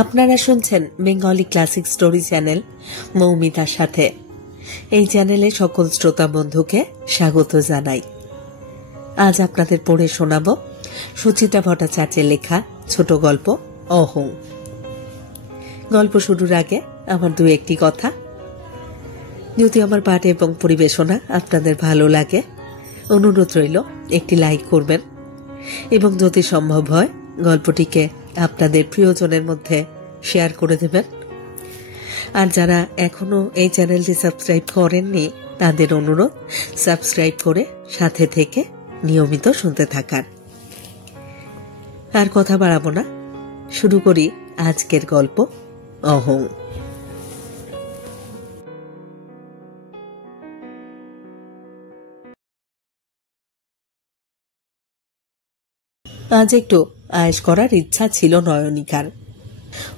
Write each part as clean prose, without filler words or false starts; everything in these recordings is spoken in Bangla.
আপনারা শুনছেন বেঙ্গলি ক্লাসিক স্টোরি চ্যানেল মৌমিতার সাথে। এই চ্যানেলে সকল শ্রোতা বন্ধুকে স্বাগত জানাই। আজ আপনাদের পড়ে শোনাব সুচিত্রা ভট্টাচার্যের লেখা ছোট গল্প অহং। গল্প শুরুর আগে আমার দু একটি কথা। যদি আমার পাঠ এবং পরিবেশনা আপনাদের ভালো লাগে, অনুরোধ রইল একটি লাইক করবেন এবং যদি সম্ভব হয় গল্পটিকে আপনাদের প্রিয়জনের মধ্যে শেয়ার করে দেবেন। আর যারা এখনো এই চ্যানেলটি সাবস্ক্রাইব করেননি তাদের অনুরোধ সাবস্ক্রাইব করে সাথে থেকে নিয়মিত শুনতে থাকার। আর কথা বাড়াবো না, শুরু করি আজকের গল্প অহং। আজ একটু আয়েশ করার ইচ্ছা ছিল নয়নিকার।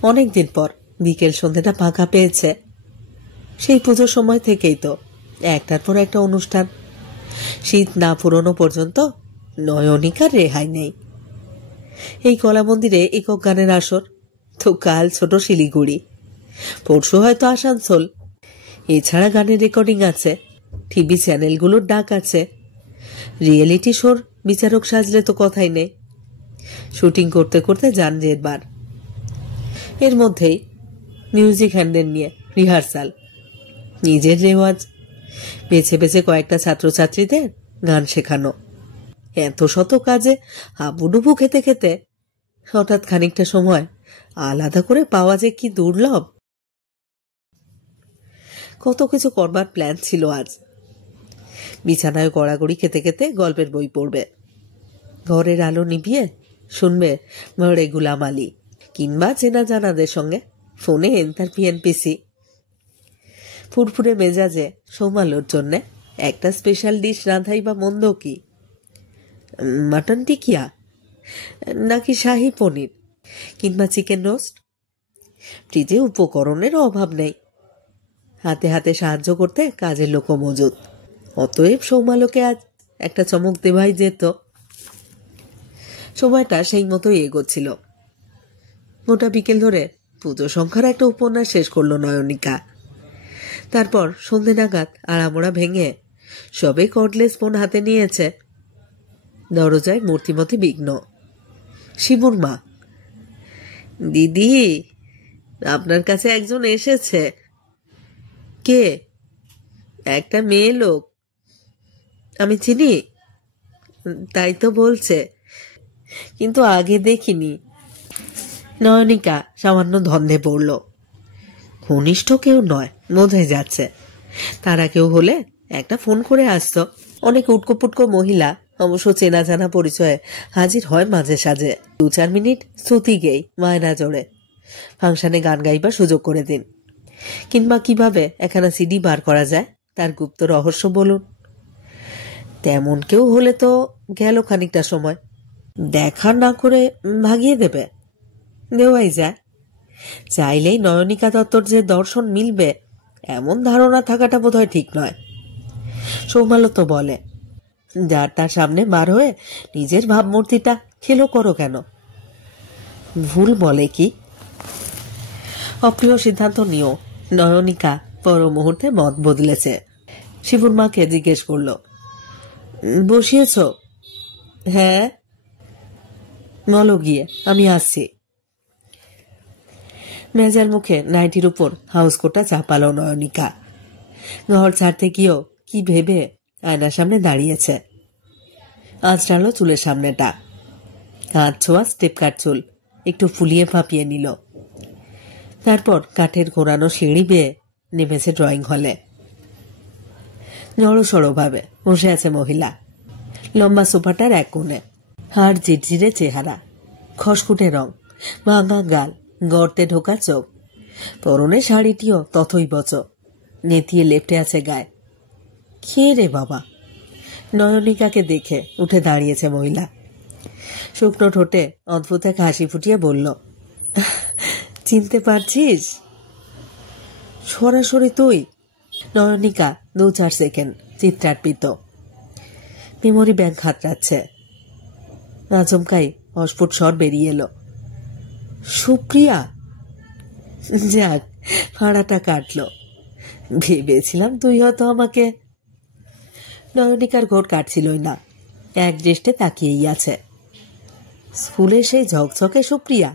অনেকদিন পর বিকেল সন্ধ্যাটা ফাঁকা পেয়েছে। সেই পুজোর সময় থেকেই তো একটার পর একটা অনুষ্ঠান। শীত না ফুরোনো পর্যন্ত নয়নিকার রেহাই নেই। এই কলা মন্দিরে একক গানের আসর, তো কাল ছোট শিলিগুড়ি, পরশু হয়তো আসানসোল। এছাড়া গানের রেকর্ডিং আছে, টিভি চ্যানেলগুলোর ডাক আছে, রিয়েলিটি শোর বিচারক সাজলে তো কথাই নেই। শুটিং করতে করতে যান যেবার। এর মধ্যেই মিউজিক হ্যান্ডেল নিয়ে রিহার্সাল, নিজের রেওয়াজ, বেছে বেছে কয়েকটা ছাত্রছাত্রীদের গান শেখানো। এত শত কাজে হাবুডুবু খেতে খেতে হঠাৎ খানিকটা সময় আলাদা করে পাওয়া যে কি দুর্লভ। কত কিছু করবার প্ল্যান ছিল আজ। বিছানায় গড়াগড়ি খেতে খেতে গল্পের বই পড়বে, ঘরের আলো নিভিয়ে শুনবে মরে গুলাম আলী, কিংবা চেনা জানাদের সঙ্গে ফোনে এনতার পিএনপিসি। ফুরফুরে মেজাজে সৌমালোর জন্যে একটা স্পেশাল ডিশ রাঁধাই বা মন্দ কি? মাটন টিকিয়া নাকি শাহী পনির কিংবা চিকেন রোস্ট? ফ্রিজে উপকরণের অভাব নেই, হাতে হাতে সাহায্য করতে কাজের লোকও মজুদ। অতএব সৌমালোকে আজ একটা চমক দেওয়াই যেত। সময়টা সেই মতোই এগোচ্ছিল। গোটা বিকেল ধরে পুজো সংখ্যার একটা উপন্যাস শেষ করলো নয়নিকা। তারপর সন্ধে নাগাদ আড়ামোড়া ভেঙে সবে কর্ডলেস ফোন হাতে নিয়েছে। দরজায় মূর্তিমতি বিঘ্ন। শিবুর মা। দিদি, আপনার কাছে একজন এসেছে। কে? একটা মেয়ে লোক। আমি চিনি? তাই তো বলছে, কিন্তু আগে দেখিনি। নয়নিকা সামান্য ধন্দে পড়ল। ঘনিষ্ঠ কেউ নয় বোঝাই যাচ্ছে। তারা কেউ হলে একটা ফোন করে আসতো। অনেক উটকোপুটকো মহিলা অবশ্য চেনা জানা পরিচয়ে হাজির হয় মাঝে সাঝে। 2-4 মিনিট স্তুতি গেই মায়না জোড়ে ফাংশনে গান গাইবার সুযোগ করে দিন, কিংবা কিভাবে একখানা সিডি বার করা যায় তার গুপ্ত রহস্য বলুন। তেমন কেউ হলে তো গেল খানিকটা সময়, দেখা না করে ভাগিয়ে দেওয়াই যায়। চাইলেই নয়নিকা দত্তর যে দর্শন মিলবে এমন ধারণা থাকাটা বোধহয় ঠিক নয়। সৌমালো তো বলে, যার তার সামনে বার হয়ে নিজের ভাবমূর্তিটা খেলো করো কেন? ভুল বলে কি? অপ্রিয় সিদ্ধান্ত নিও। নয়নিকা পর মুহূর্তে মত বদলেছে। শিবুর মাকে জিজ্ঞেস করল, বসিয়েছ? হ্যাঁ। বলো গিয়ে, আমি আসছি। মেজার মুখে নাইটির উপর হাউসকোটটা চাপালো নয়নিকা। ঘর ছাড়তে গিয়েও কি ভেবে আয়নার সামনে দাঁড়িয়েছে। আঁচড়ালো চুলের সামনেটা। কাঁধ ছোঁয়া স্টেপ কাট চুল একটু ফুলিয়ে ফাঁপিয়ে নিল। তারপর কাঠের ঘোরানো সিঁড়ি বেয়ে নেমেছে ড্রয়িং হলে। জড়সড় ভাবে বসে আছে মহিলা। লম্বা সোফাটার এক কোণে, হাড় ঝিরঝিরে চেহারা, খসকুটে রং, ভাঙা গাল, গর্তে ঢোকা চোখ। পরনে শাড়িটিও তথই বচ, নেতিয়ে লেপটে আছে গায়ে। কে রে বাবা? নয়নিকাকে দেখে উঠে দাঁড়িয়েছে মহিলা। শুকনো ঠোঁটে অদ্ভুত এক হাসি ফুটিয়ে বলল, চিনতে পারছিস? সরাসরি তুই? নয়নিকা 2-4 সেকেন্ড চিত্রার্পিত। মেমোরি ব্যাংক হাতড়াচ্ছে। আচমকাই অস্ফুট স্বর বেরিয়ে এলো, সুপ্রিয়া। যাক, ভাড়াটা কাটলো। ভেবেছিলাম তুই হয়তো আমাকে। নয়নিকার ঘোর কাটছিলই না, এক দৃষ্টে তাকিয়েই আছে। স্কুলে সেই ঝকঝকে সুপ্রিয়া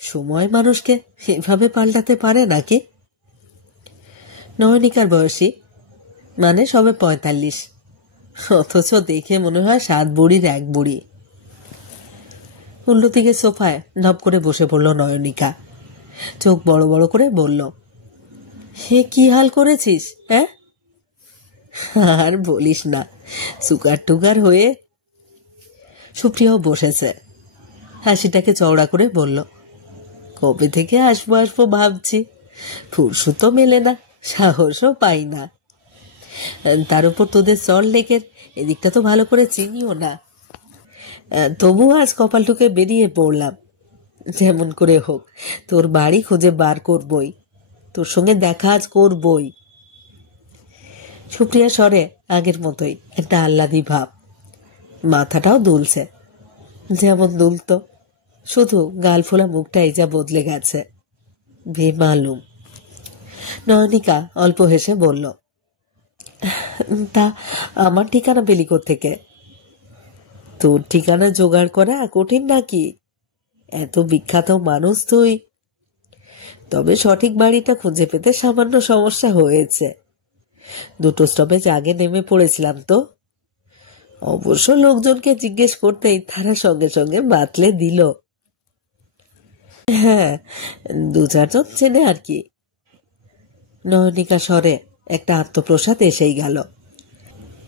সময় মানুষকে এভাবে পাল্টাতে পারে নাকি? নয়নিকার বয়সী, মানে সবে 45, অথচ দেখে মনে হয় 7 বুড়ির 1 বুড়ি। উল্টো দিকে সোফায় ধপ করে বসে পড়ল নয়নিকা। চোখ বড় বড় করে বলল, হে কি হাল করেছিস? হ্যাঁ, আর বলিস না, সুগার টুগার হয়ে। সুপ্রিয়াও বসেছে, হাসিটাকে চওড়া করে বলল, কবে থেকে আসবো আসবো ভাবছি, ফুরসুতো মেলে না, সাহসও পাই না। তার উপর তোদের সল্ট লেকের এদিকটা তো ভালো করে চিনিও না। তবু আজ কপালটুকে বেরিয়ে পড়লাম। যেমন করে হোক তোর বাড়ি খুঁজে বার করবই, তোর সঙ্গে দেখা আজ করবই। সুপ্রিয়া স্বরে আগের মতোই একটা আহ্লাদি ভাব, মাথাটাও দুলছে যেমন দুলত, শুধু গাল ফোলা মুখটাই যা বদলে গেছে বেমালুম। নয়নিকা অল্প হেসে বলল, তা আমার ঠিকানা পেলি থেকে? তোর ঠিকানা জোগাড় করা কঠিন নাকি? এত বিখ্যাত মানুষ তুই। তবে সঠিক বাড়িটা খুঁজে পেতে সামান্য সমস্যা হয়েছে। 2 স্টপেজ আগে নেমে পড়েছিলাম তো। অবশ্য লোকজনকে জিজ্ঞেস করতেই তারা সঙ্গে সঙ্গে বাতলে দিল। হ্যাঁ, 2-4 জন চেনে আর কি। নয়নিকা স্বরে একটা আত্মপ্রসাদ এসেই গেল।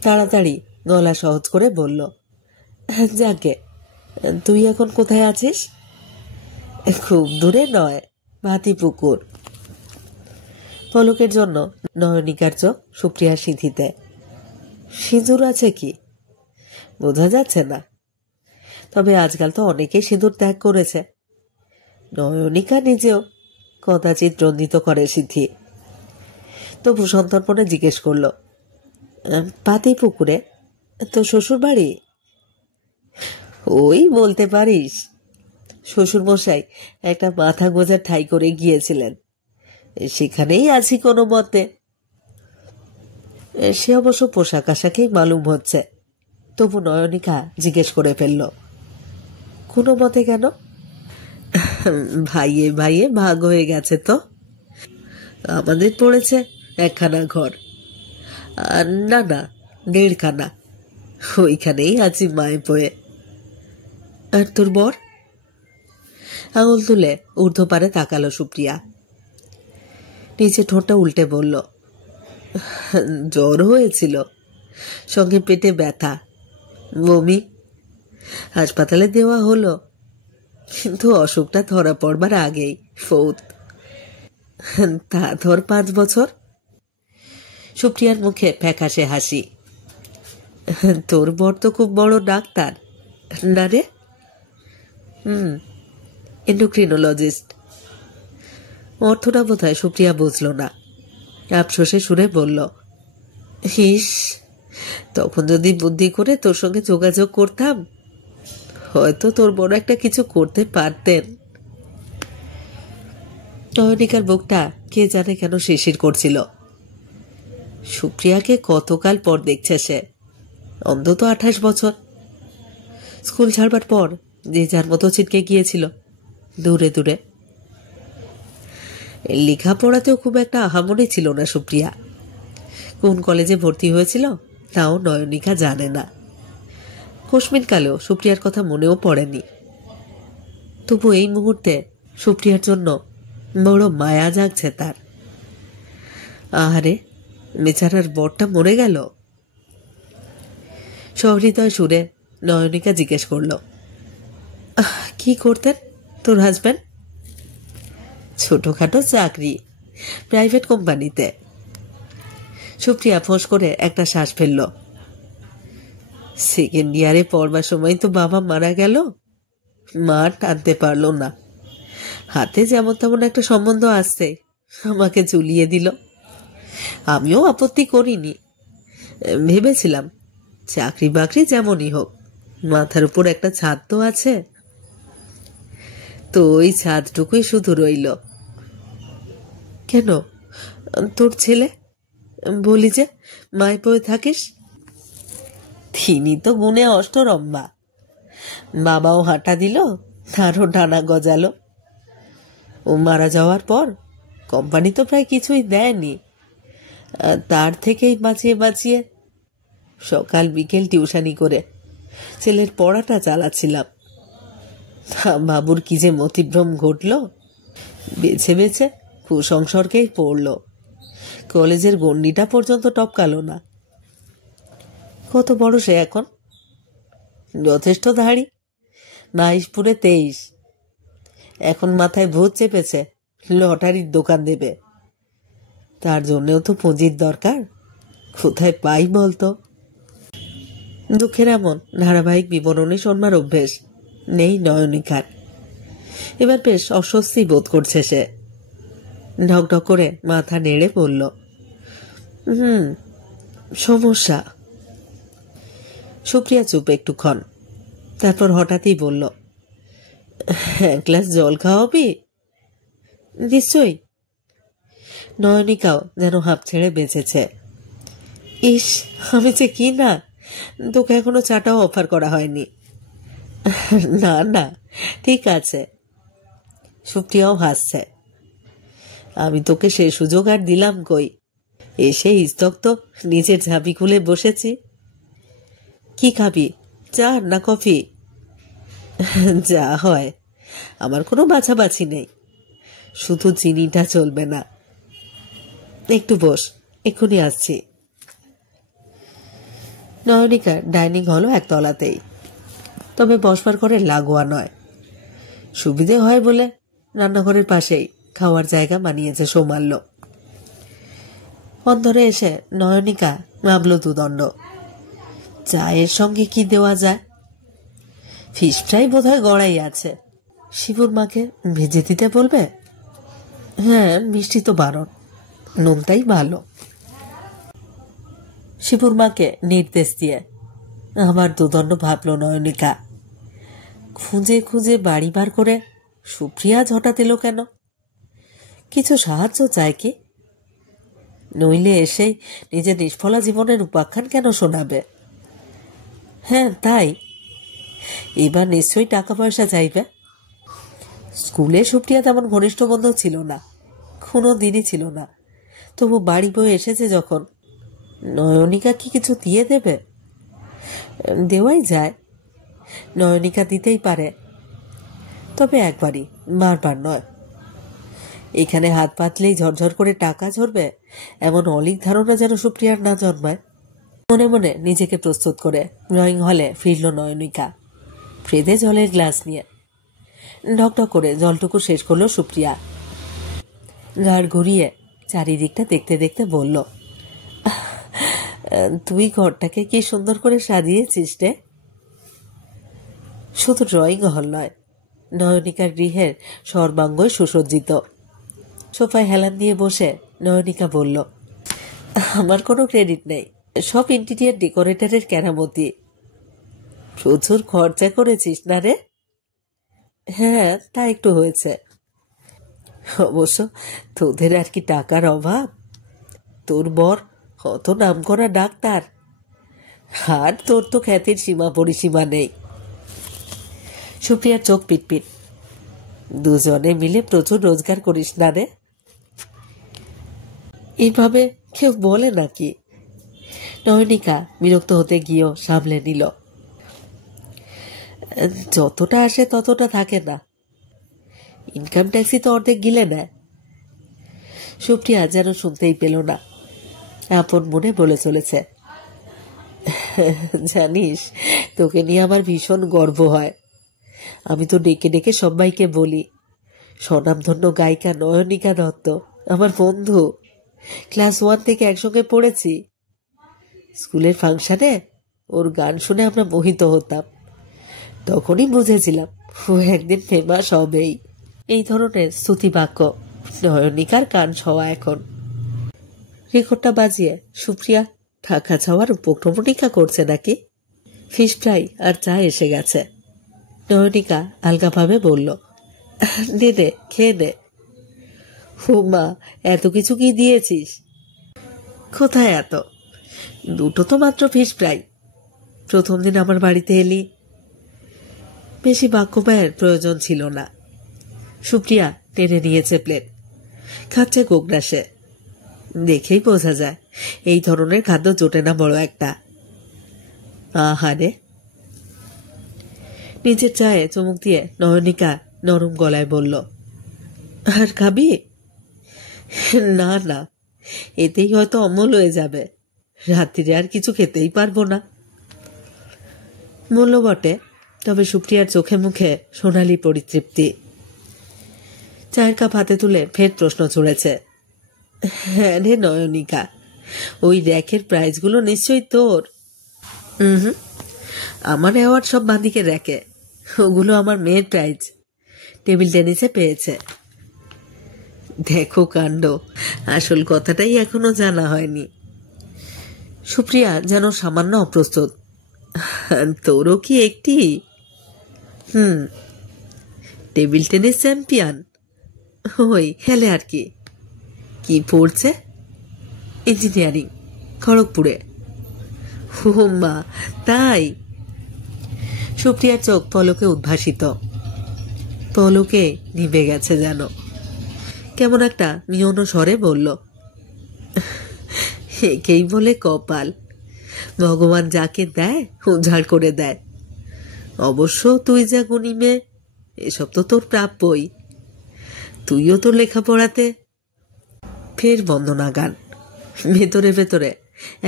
তাড়াতাড়ি গলা সহজ করে বলল, যাকে, তুই এখন কোথায় আছিস? খুব দূরে নয়, ভাতিপুকুর। পলকের জন্য নয়নিকার চোখ সুপ্রিয়ার সিঁথিতে। সিঁদুর আছে কি? বোঝা যাচ্ছে না, তবে আজকাল তো অনেকেই সিঁদুর ত্যাগ করেছে। নয়নিকা নিজেও কদাচিৎ রঞ্জিত করে সিঁথি। তবু সন্তর্পণে জিজ্ঞেস করল, পাতিপুকুরে তো শ্বশুর বাড়ি? ওই বলতে পারিস। শ্বশুর মশাই একটা মাথা গোজার ঠাঁই করে গিয়েছিলেন, সেখানেই আছি কোনো মতে। সে অবশ্য পোশাক আশাকেই মালুম হচ্ছে। তবু নয়নিকা জিজ্ঞেস করে ফেলল, কোনো মতে কেন? ভাইয়ে ভাইয়ে ভাগ হয়ে গেছে তো। আমাদের পড়েছে 1খানা ঘর, আর না না 1.5খানা, ওইখানেই আছি মায়ে পয়ে। আর তোর বর? আঙুল তুলে ঊর্ধ্বপারে তাকালো সুপ্রিয়া। নিচে ঠোঁটটা উল্টে বলল, জ্বর হয়েছিল, সঙ্গে পেটে ব্যথা, বমি, হাসপাতালে দেওয়া হলো, কিন্তু অসুখটা ধরা পড়বার আগেই ফৌত। তা ধর 5 বছর। সুপ্রিয়ার মুখে ফ্যাকাশে হাসি। তোর বর তো খুব বড় ডাক্তার না রে? এন্ডোক্রিনোলজিস্ট। অর্থটা বোধহয় সুপ্রিয়া বুঝল না, আফসোসে সুরে বলল, ইস, তখন যদি বুদ্ধি করে তোর সঙ্গে যোগাযোগ করতাম, হয়তো তোর বড় একটা কিছু করতে পারতেন। নয়নিকার বুকটা কে জানে কেন শিরশির করছিল। সুপ্রিয়াকে কতকাল পর দেখছে সে, অন্তত 28 বছর। স্কুল ছাড়বার পর যে যার মতো ছিটকে গিয়েছিল দূরে দূরে। লেখাপড়াতেও খুব একটা আহামরি ছিল না সুপ্রিয়া। কোন কলেজে ভর্তি হয়েছিল তাও নয়নিকা জানে না। কোশমিনকালেও সুপ্রিয়ার কথা মনেও পড়েনি। তবু এই মুহূর্তে সুপ্রিয়ার জন্য বড় মায়া জাগছে তার। আহারে, বেচারার বরটা মরে গেল। সহৃদয় সুরে নয়নিকা জিজ্ঞেস করল, কি করতেন তোর হাজব্যান্ড? ছোটখাটো চাকরি, প্রাইভেট কোম্পানিতে। সুপ্রিয়া ফোঁস করে একটা শ্বাস ফেলল। 2nd ইয়ারে পড়বার সময় তো বাবা মারা গেল, মা টানতে পারল না। হাতে যেমন তেমন একটা সম্বন্ধ আসছে, আমাকে ঝুলিয়ে দিল। আমিও আপত্তি করিনি, ভেবেছিলাম চাকরি বাকরি যেমনই হোক, মাথার উপর একটা ছাদ তো আছে। তো ওই ছাদটুকুই শুধু রইল। কেন, তোর ছেলে? বলি যে মায় পয়ে থাকিস। তিনি তো গুণে অষ্টরম্বা। বাবাও হাঁটা দিল, তারও ডানা গজালো। ও মারা যাওয়ার পর কোম্পানি তো প্রায় কিছুই দেয়নি। তার থেকেই বাঁচিয়ে বাঁচিয়ে সকাল বিকেল টিউশনি করে ছেলের পড়াটা চালাচ্ছিলাম। বাবুর কি যে মতিভ্রম ঘটল, বেছে বেছে কুসংসর্গেই পড়ল। কলেজের গণ্ডিটা পর্যন্ত টপকালো না। কত বড় সে এখন? যথেষ্ট ধাড়ি, 22 পুরে 23। এখন মাথায় ভূত চেপেছে, লটারির দোকান দেবে। তার জন্যেও তো পুঁজির দরকার। কোথায় পাই বলতো? দুঃখের এমন ধারাবাহিক বিবরণী শোনবার অভ্যেস নেই নয়নিকার। এবার বেশ অস্বস্তি বোধ করছে সে। ঢকঢক করে মাথা নেড়ে বলল, সমস্যা। সুপ্রিয়া চুপ একটুক্ষণ, তারপর হঠাৎই বলল, এক গ্লাস জল খাওয়াবি? নিশ্চয়ই। নয়নিকাও যেন হাঁপ ছেড়ে বেঁচেছে। ইস, আমি যে কি না, তোকে এখনো চাটাও অফার করা হয়নি। না না, ঠিক আছে। সুপ্রিয়াও হাসছে। আমি তোকে সে সুযোগ আর দিলাম কই? এসে ইস্তক্ত নিজের ঝাঁপি খুলে বসেছি। কি খাবি, চা না কফি? যা হয়, আমার কোনো বাছাবাছি নেই। শুধু চিনিটা চলবে না। একটু বস, এক্ষুনি আসছি। নয়নিকার ডাইনিং হল একতলাতেই, তবে বসবার ঘরে লাগোয়া নয়। সুবিধে হয় বলে রান্নাঘরের পাশেই খাওয়ার জায়গা বানিয়েছে সৌমাল্য। অন্ধরে এসে নয়নিকা ভাবল দুদণ্ড, চায়ের সঙ্গে কি দেওয়া যায়। ফিশ ফ্রাই বোধহয় গড়াই আছে। শিবুর মাকে ভেজে দিতে বলবে? হ্যাঁ, মিষ্টি তো বারণ, নুনটাই ভালো। শিবুর মাকে নির্দেশ দিয়ে আবার দুদণ্ড ভাবল নয়নিকা। খুঁজে খুঁজে বাড়ি বার করে সুপ্রিয়া হঠাৎ এলো কেন? কিছু সাহায্য চায় কি? নইলে এসেই নিজের নিষ্ফলা জীবনের উপাখ্যান কেন শোনাবে? হ্যাঁ তাই, এবার নিশ্চয়ই টাকা পয়সা চাইবে। স্কুলে সুপ্রিয়া তেমন ঘনিষ্ঠ বন্ধু ছিল না, কোনো দিনই ছিল না। তবু বাড়ি বয়ে এসেছে যখন, নয়নিকা কি কিছু দিয়ে দেবে? দেওয়াই যায়, নয়নিকা দিতেই পারে, তবে একবারই, বারবার নয়। এখানে হাত পাতলেই ঝরঝর করে টাকা ঝরবে এমন অলীক ধারণা যেন সুপ্রিয়ার না জন্মায়। মনে মনে নিজেকে প্রস্তুত করে ড্রয়িং হলে ফিরল নয়নিকা, ফ্রেদে জলের গ্লাস নিয়ে। ঢকঢক করে জলটুকু শেষ করলো সুপ্রিয়া। ঘাড় ঘুরিয়ে চারিদিকটা দেখতে দেখতে বলল, তুই ঘরটাকে কি সুন্দর করে সাজিয়েছিস রে। শুধু ড্রয়িং হল নয়, নয়নিকার গৃহের সর্বাঙ্গই সুসজ্জিত। সোফায় হেলান দিয়ে বসে নয়নিকা বলল, আমার কোনো ক্রেডিট নেই, সব ইন্টেরিয়ার ডেকোরেটরের কেরামতি। প্রচুর খরচা করেছিস না রে? হ্যাঁ, তা একটু হয়েছে। অবশ্য তোদের আর কি টাকার অভাব? তোর বর কত নাম করা ডাক্তার, আর তোর তো খ্যাতির সীমা পরিসীমা নেই। সুপ্রিয়ার চোখ পিটপিট। দুজনে মিলে প্রচুর রোজগার করিস না রে? এইভাবে কেউ বলে নাকি? নয়নিকা বিরক্ত হতে গিয়েও সামলে নিল। যতটা আসে ততটা থাকে না, ইনকাম ট্যাক্সই তো অর্ধেক গিলে নেয়। সুপ্রিয়া যেন শুনতেই পেল না, আপন মনে বলে চলেছে, জানিস, তোকে নিয়ে আমার ভীষণ গর্ব হয়। আমি তো ডেকে ডেকে সবাইকে বলি, স্বনামধন্য গায়িকা নয়নিকা দত্ত আমার বন্ধু, ক্লাস 1 থেকে একসঙ্গে পড়েছি। স্কুলের ফাংশনে ওর গান শুনে আমরা মোহিত হতাম। তখনই বুঝেছিলাম ও একদিন ফেমাস হবেই। এই ধরনের স্তুতিবাক্য নয়নিকার কান ছোঁয়া এখন। রেকর্ডটা বাজিয়ে সুপ্রিয়া টাকা ছাওয়ার উপক্রমণিকা করছে নাকি? ফিশ ফ্রাই আর চা এসে গেছে। নয়নিকা আলগাভাবে বলল, নে নে, খেয়ে নে। ও মা, এত কিছু কি দিয়েছিস? কোথায় এত, দুটো তো মাত্র ফিশ ফ্রাই। প্রথম দিন আমার বাড়িতে এলি। বেশি বাক্য ব্যয়ের প্রয়োজন ছিল না। সুপ্রিয়া টেনে নিয়েছে প্লেট, খাচ্ছে গোগ্রাসে। দেখেই বোঝা যায় এই ধরনের খাদ্য জোটে না বড় একটা। আহারে। নিজের চায়ে চুমুক দিয়ে নয়নিকা নরম গলায় বলল, আর খাবি? না না, এতেই হয়তো অমল হয়ে যাবে। রাত্রিরে আর কিছু খেতেই পারবো না। মূল্য বটে, তবে সুপ্রিয়ার চোখে মুখে সোনালি পরিতৃপ্তি। চায়ের কাপ হাতে তুলে ফের প্রশ্ন ছুড়েছে। হ্যাঁ রে নয়নিকা, ওই র্যাকের প্রাইজগুলো নিশ্চয়ই তোর? আমার অ্যাওয়ার্ড সব বাঁদিকে র্যাকে, ওগুলো আমার মেয়ের প্রাইজ, টেবিল টেনিসে পেয়েছে। দেখো কাণ্ড, আসল কথাটাই এখনো জানা হয়নি। সুপ্রিয়া যেন সামান্য অপ্রস্তুত। তোরও কি একটি? Table tennis champion. ওই খেলে আর কি। কি পড়ছে? ইঞ্জিনিয়ারিং, খড়গপুরে। ও মা, তাই? সুপ্রিয়ার চোখ পলকে উদ্ভাসিত। পলকে নিভে গেছে যেন। কেমন একটা মিয়নো স্বরে বলল, একেই বলে কপাল। ভগবান যাকে দেয় উজাড় করে দেয়। অবশ্য তুই যা গুণী মেয়ে, এসব তো তোর প্রাপ্যই। তুইও তো লেখাপড়াতে। ফের বন্দনা গান। ভেতরে ভেতরে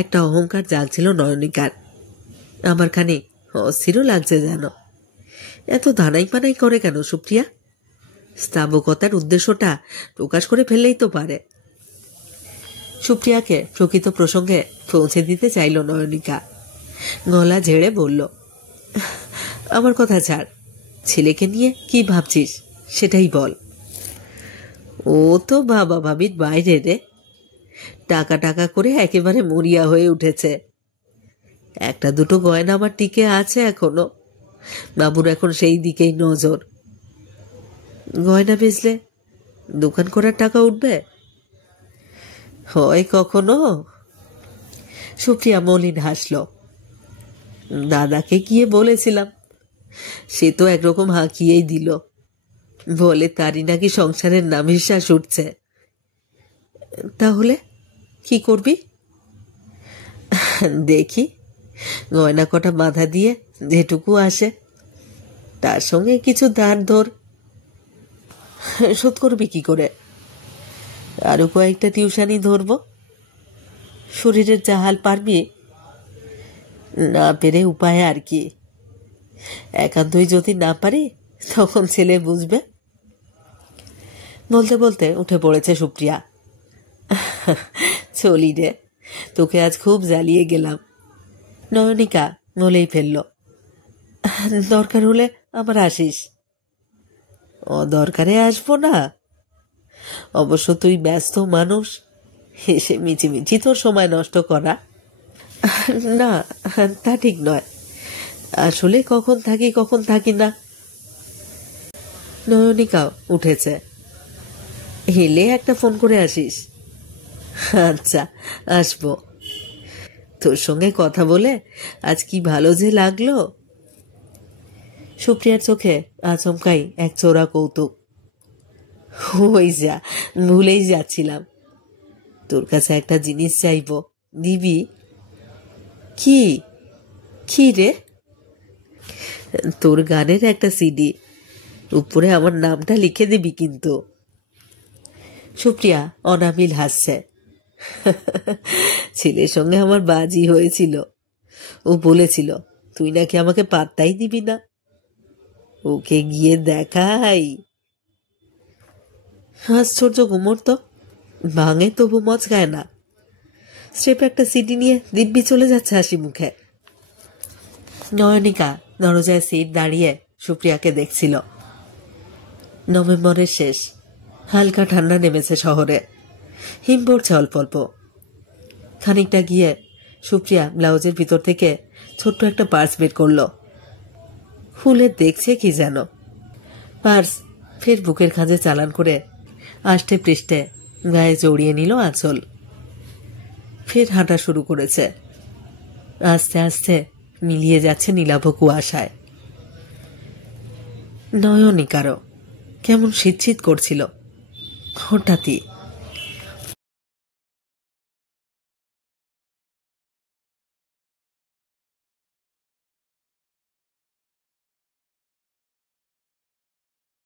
একটা অহংকার জাগছিল নয়নিকার। আমার খানিক অস্থিরও লাগছে যেন। এত ধানাই পানাই করে কেন সুপ্রিয়া? স্থাবকতার উদ্দেশ্যটা প্রকাশ করে ফেললেই তো পারে। সুপ্রিয়াকে প্রকৃত প্রসঙ্গে পৌঁছে দিতে চাইল নয়নিকা। গলা ঝেড়ে বলল, আমার কথা ছাড়, ছেলেকে নিয়ে কি ভাবছিস সেটাই বল। ও তো বাবা ভাবির বাইরে রে। টাকা টাকা করে একেবারে মরিয়া হয়ে উঠেছে। একটা দুটো গয়না আমার টিকে আছে এখনো। বাবুর এখন সেই দিকেই নজর। গয়না বেচলে দোকান করার টাকা উঠবে? হয় কখনো। সুপ্রিয়া মলিন হাসল। দাদাকে গিয়ে বলেছিলাম, সে তো একরকম হাঁকিয়েই দিল। বলে তারই নাকি সংসারের নাম বিশ্বাস উঠছে। তাহলে কি করবি? দেখি, গয়না কটা বাঁধা দিয়ে যেটুকু আসে তার সঙ্গে কিছু ধার ধর। শোধ করবি কি করে? আরো কয়েকটা টিউশনই ধরব। শরীরের জাহাল পারবি? না পেরে উপায় আর কি। একান্তই যদি না পারি তখন ছেলে বুঝবে। বলতে বলতে উঠে পড়েছে সুপ্রিয়া। চলি রে, তোকে আজ খুব জ্বালিয়ে গেলাম। নয়নিকা বলেই ফেলল, দরকার হলে আবার আসিস। দরকারে আসবো না? অবশ্য তুই ব্যস্ত মানুষ, এসে মিছিমিছি তোর সময় নষ্ট করা। না, তা ঠিক নয়। আসলে কখন থাকি কখন থাকি না। নয়নিকাও উঠেছে। হেলে একটা ফোন করে আসিস। আচ্ছা, আসবো। তোর সঙ্গে কথা বলে আজ কি ভালো যে লাগলো। সুপ্রিয়ার চোখে আচমকাই এক চোরা কৌতুক। ওই যা, ভুলেই যাচ্ছিলাম। তোর কাছে একটা জিনিস চাইব, দিবি? কি? কি রে? তোর গানের একটা সিডি, উপরে আমার নামটা লিখে দিবি কিন্তু। সুপ্রিয়া অনামিল হাসছে। ছেলের সঙ্গে আমার বাজি হয়েছিল। ও বলেছিল তুই নাকি আমাকে পাত্তাই দিবি না। ওকে গিয়ে দেখাই। আশ্চর্য গুমর তো, ভাঙে তবু মচকায় না। স্রেফ একটা সিডি নিয়ে দিব্যি চলে যাচ্ছে হাসি মুখে। নয়নিকা দরজায় সিট দাঁড়িয়ে সুপ্রিয়াকে দেখছিল। নভেম্বরের শেষ, হালকা ঠান্ডা নেমেছে শহরে। হিম পড়ছে অল্প অল্প। খানিকটা গিয়ে সুপ্রিয়া ব্লাউজের ভিতর থেকে ছোট্ট একটা পার্স বের করল। খুলে দেখছে কি যেন। পার্স ফের বুকের খাঁজে চালান করে আষ্টে পৃষ্ঠে গায়ে জড়িয়ে নিল আঁচল। ফের হাঁটা শুরু করেছে। আস্তে আস্তে মিলিয়ে যাচ্ছে নীলাভ কুয়াশায়। নয়নিকারও কেমন শীত শীত করছিল। হঠাৎই